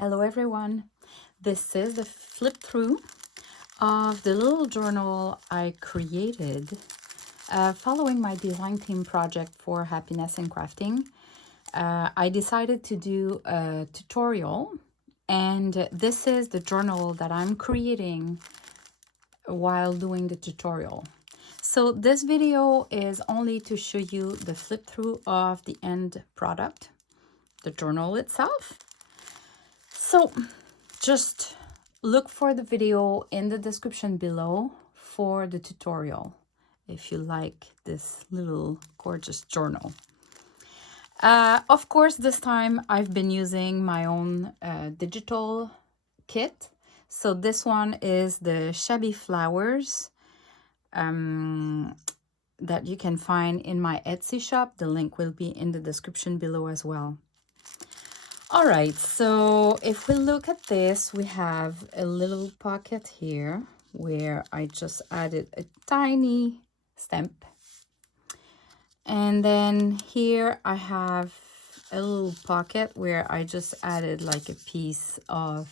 Hello everyone, this is the flip through of the little journal I created following my design team project for happiness and crafting. I decided to do a tutorial, and this is the journal that I'm creating while doing the tutorial. So this video is only to show you the flip through of the end product, the journal itself. So just look for the video in the description below for the tutorial if you like this little gorgeous journal. Of course, this time I've been using my own digital kit. So this one is the Shabby Flowers that you can find in my Etsy shop. The link will be in the description below as well. All right, so if we look at this, we have a little pocket here where I just added a tiny stamp. And then here I have a little pocket where I just added like a piece of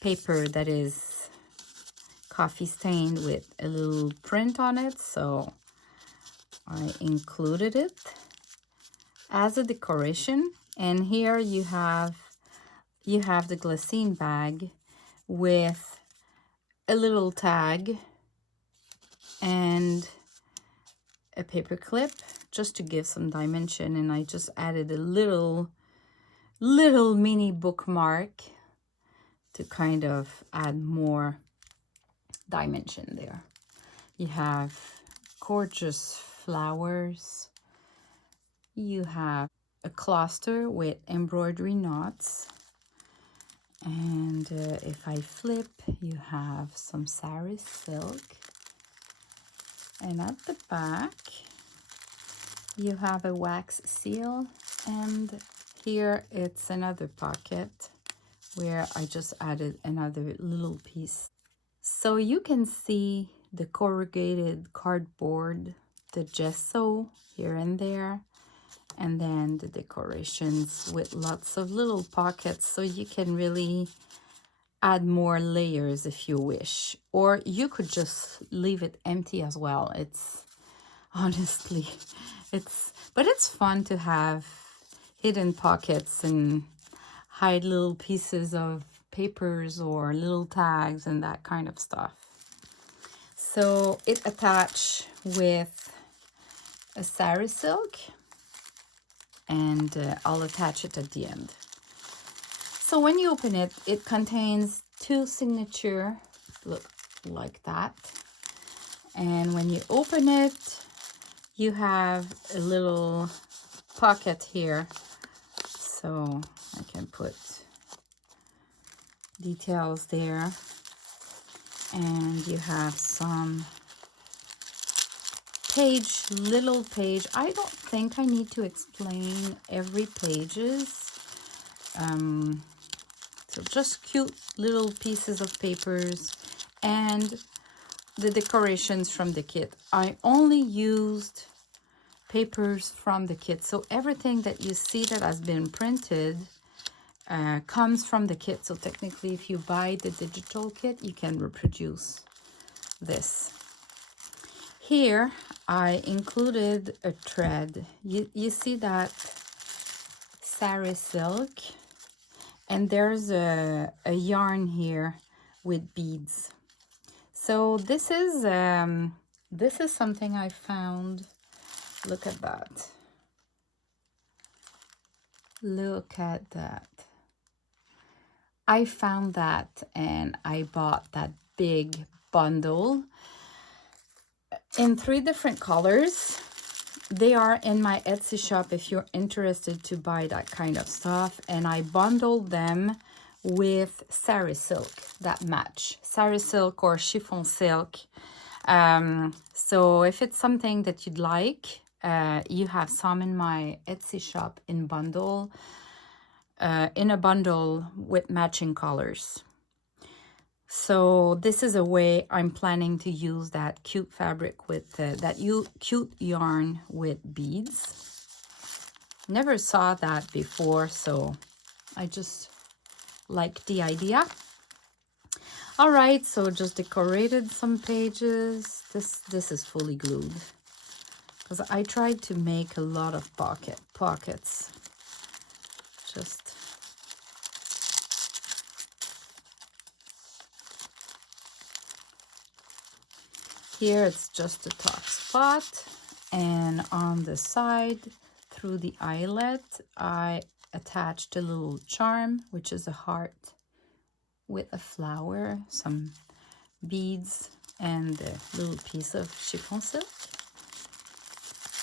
paper that is coffee stained with a little print on it. So I included it as a decoration. And here you have the glycine bag with a little tag and a paper clip just to give some dimension. And I just added a little mini bookmark to kind of add more dimension there. You have gorgeous flowers. You have a cluster with embroidery knots, and if I flip, you have some sari silk, and at the back you have a wax seal, and here it's another pocket where I just added another little piece. So you can see the corrugated cardboard, the gesso here and there, and then the decorations with lots of little pockets, so you can really add more layers if you wish, or you could just leave it empty as well. It's honestly, but it's fun to have hidden pockets and hide little pieces of papers or little tags and that kind of stuff. So it attached with a sari silk, and I'll attach it at the end. So when you open it, it contains two signatures, look like that. And when you open it, you have a little pocket here, so I can put details there. And you have some little page. I don't think I need to explain every pages. So just cute little pieces of papers and the decorations from the kit. I only used papers from the kit, so everything that you see that has been printed comes from the kit. So technically, if you buy the digital kit, you can reproduce this. Here I included a thread. You see that sari silk, and there's a yarn here with beads. So this is something I found. Look at that. Look at that. I found that and I bought that big bundle in 3 different colors. They are in my Etsy shop if you're interested to buy that kind of stuff. And I bundled them with sari silk that match, sari silk or chiffon silk. So if it's something that you'd like, you have some in my Etsy shop in a bundle with matching colors. So this is a way I'm planning to use that cute fabric with cute yarn with beads. Never saw that before, so I just like the idea. All right, so just decorated some pages. This is fully glued because I tried to make a lot of pockets. Just here it's just a top spot, and on the side through the eyelet I attached a little charm, which is a heart with a flower, some beads, and a little piece of chiffon silk.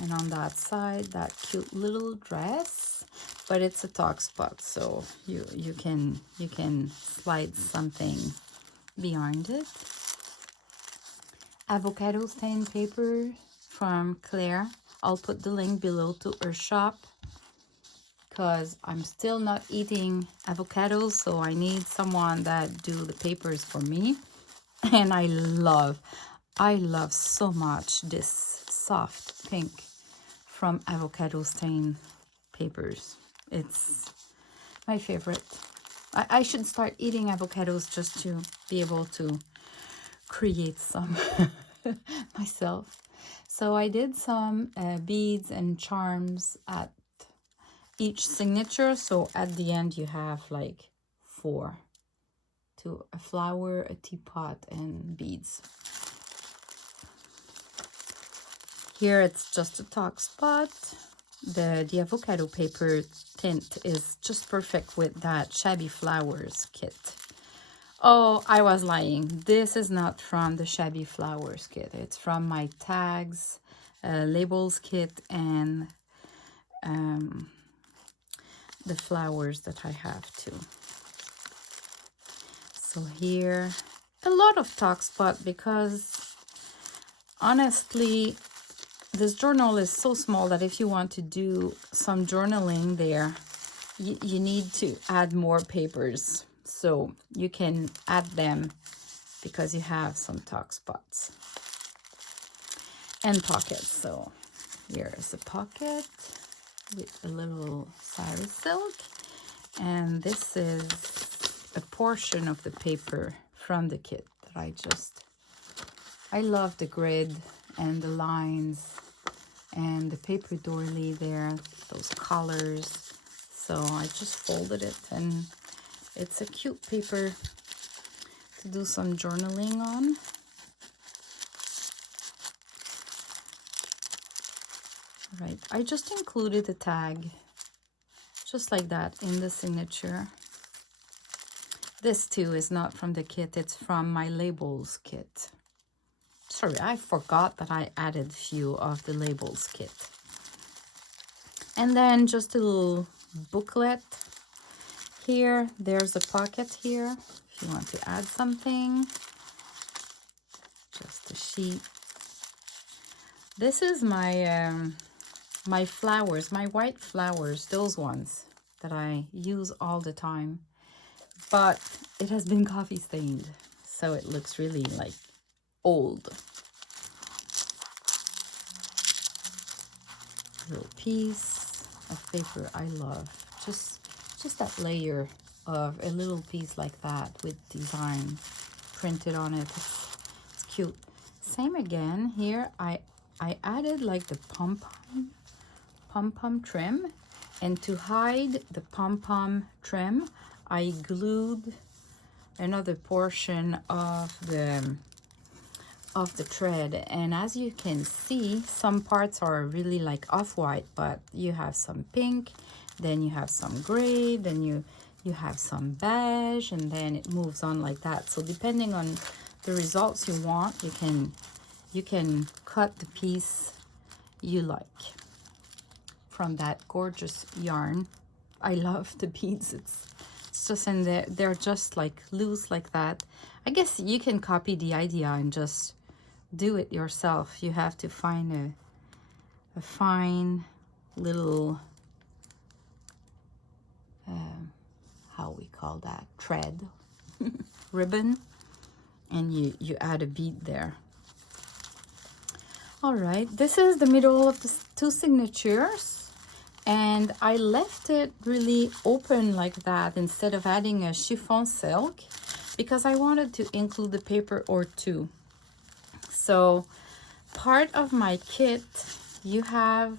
And on that side, that cute little dress, but it's a talk spot, so you can slide something behind it. Avocado stain paper from Claire. I'll put the link below to her shop because I'm still not eating avocados, so I need someone that do the papers for me. And I love so much this soft pink from avocado stain papers. It's my favorite. I should start eating avocados just to be able to create some myself. So I did some beads and charms at each signature, so at the end you have like 4 to a flower, a teapot, and beads. Here it's just a talk spot. The avocado paper tint is just perfect with that Shabby Flowers kit. Oh, I was lying. This is not from the Shabby Flowers kit. It's from my tags, labels kit, and the flowers that I have too. So here, a lot of talk spot because honestly, this journal is so small that if you want to do some journaling there, you need to add more papers. So you can add them because you have some talk spots and pockets. So here is a pocket with a little sari silk, and this is a portion of the paper from the kit that I love the grid and the lines and the paper doily there, those colors. So I just folded it, and it's a cute paper to do some journaling on. All right, I just included a tag just like that in the signature. This too is not from the kit, it's from my labels kit. Sorry, I forgot that I added a few of the labels kit. And then just a little booklet. Here, there's a pocket here if you want to add something. Just a sheet. This is my my flowers, my white flowers, those ones that I use all the time. But it has been coffee stained, so it looks really like old. Little piece of paper I love. Just that layer of a little piece like that with design printed on it. It's cute. Same again here. I added like the pom-pom trim, and to hide the pom-pom trim I glued another portion of the thread, and as you can see, some parts are really like off-white, but you have some pink, then you have some gray, then you have some beige, and then it moves on like that. So depending on the results you want, you can cut the piece you like from that gorgeous yarn. I love the beads. It's just in there, they're just like loose like that. I guess you can copy the idea and just do it yourself. You have to find a fine little how we call that, thread ribbon, and you add a bead there. All right, this is the middle of the 2 signatures. And I left it really open like that instead of adding a chiffon silk because I wanted to include a paper or two. So part of my kit, you have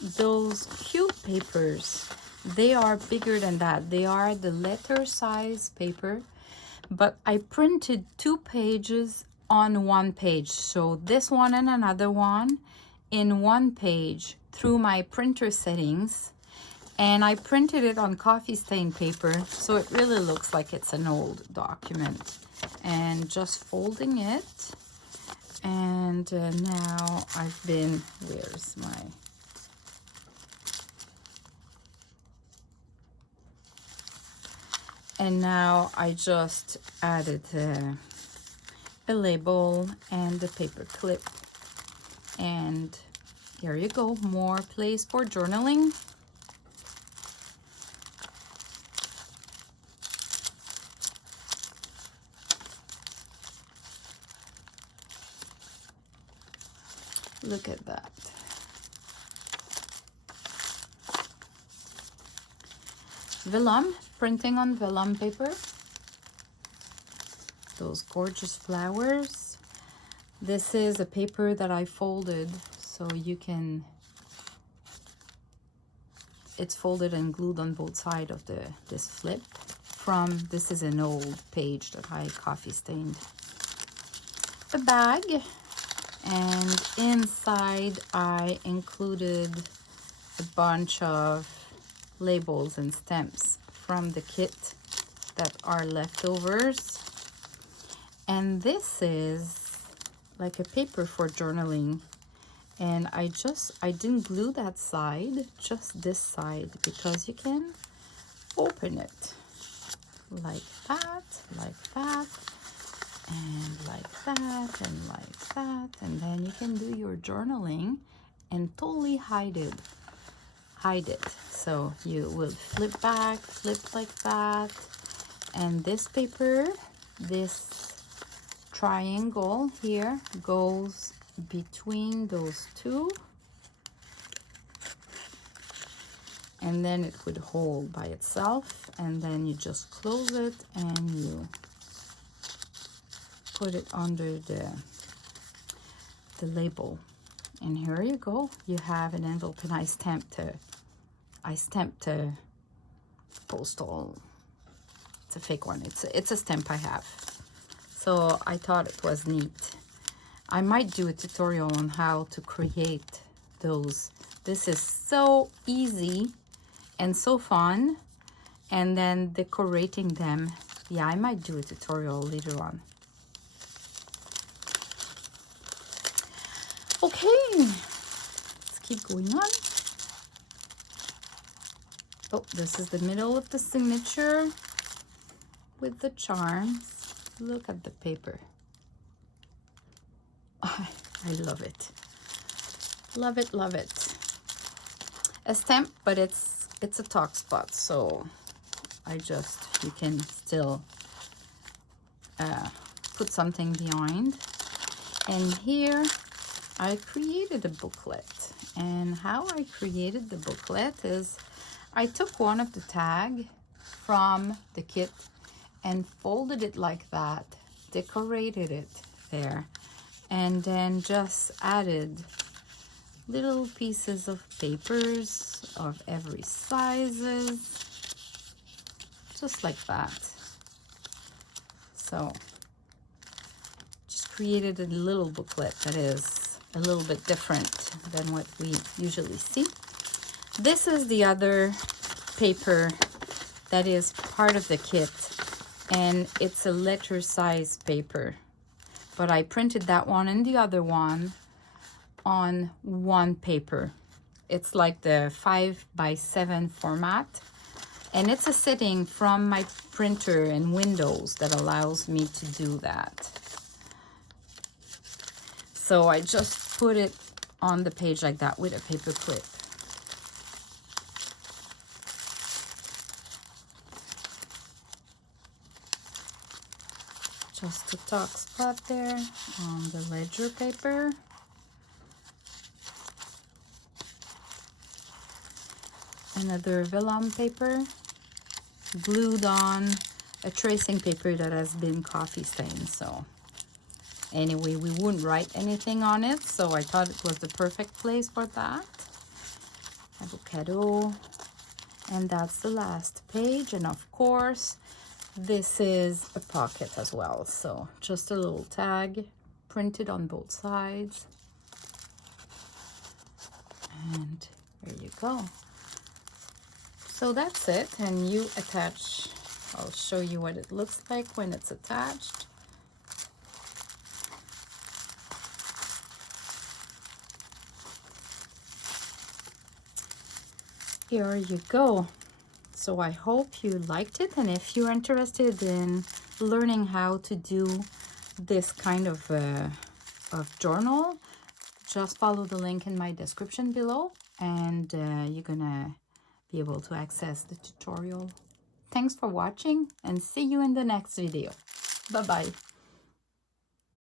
those cute papers. They are bigger than that. They are the letter size paper, but I printed 2 pages on 1 page. So this one and another one in 1 page through my printer settings, and I printed it on coffee stain paper, so it really looks like it's an old document. And just folding it, and now I've been, where's my, and now I just added a label and the paper clip, and here you go, more place for journaling. Look at that. Vellum, printing on vellum paper. Those gorgeous flowers. This is a paper that I folded, so you can, it's folded and glued on both sides of this flip. This is an old page that I coffee stained. A bag, and inside I included a bunch of labels and stamps from the kit that are leftovers. And this is like a paper for journaling, and I didn't glue that side, just this side, because you can open it like that, and like that, and like that, and then you can do your journaling and totally hide it. So you will flip back, flip like that, and this paper, this triangle here goes between those two, and then it would hold by itself, and then you just close it and you put it under the label, and here you go, you have an envelope. And I stamped a postal, it's a fake one, it's a stamp I have, so I thought it was neat. I might do a tutorial on how to create those. This is so easy and so fun, and then decorating them, yeah, I might do a tutorial later on. Okay, let's keep going on. Oh, this is the middle of the signature with the charms. Look at the paper. I love it. Love it, love it. A stamp, but it's a talk spot, so you can still put something behind. And here I created a booklet, and how I created the booklet is I took one of the tag from the kit and folded it like that, decorated it there, and then just added little pieces of papers of every sizes, just like that. So just created a little booklet that is a little bit different than what we usually see. This is the other paper that is part of the kit, and it's a letter size paper, but I printed that one and the other one on one paper. It's like the 5x7 format, and it's a setting from my printer and Windows that allows me to do that. So I just put it on the page like that with a paper clip. Just a talk spot there on the ledger paper. another vellum paper glued on a tracing paper that has been coffee stained. So anyway, we wouldn't write anything on it, so I thought it was the perfect place for that. Avocado. And that's the last page. And of course, this is a pocket as well. So just a little tag printed on both sides. And there you go. So that's it. And you attach, I'll show you what it looks like when it's attached. Here you go. So I hope you liked it, and if you're interested in learning how to do this kind of journal, just follow the link in my description below, and you're gonna be able to access the tutorial. Thanks for watching, and see you in the next video. Bye-bye.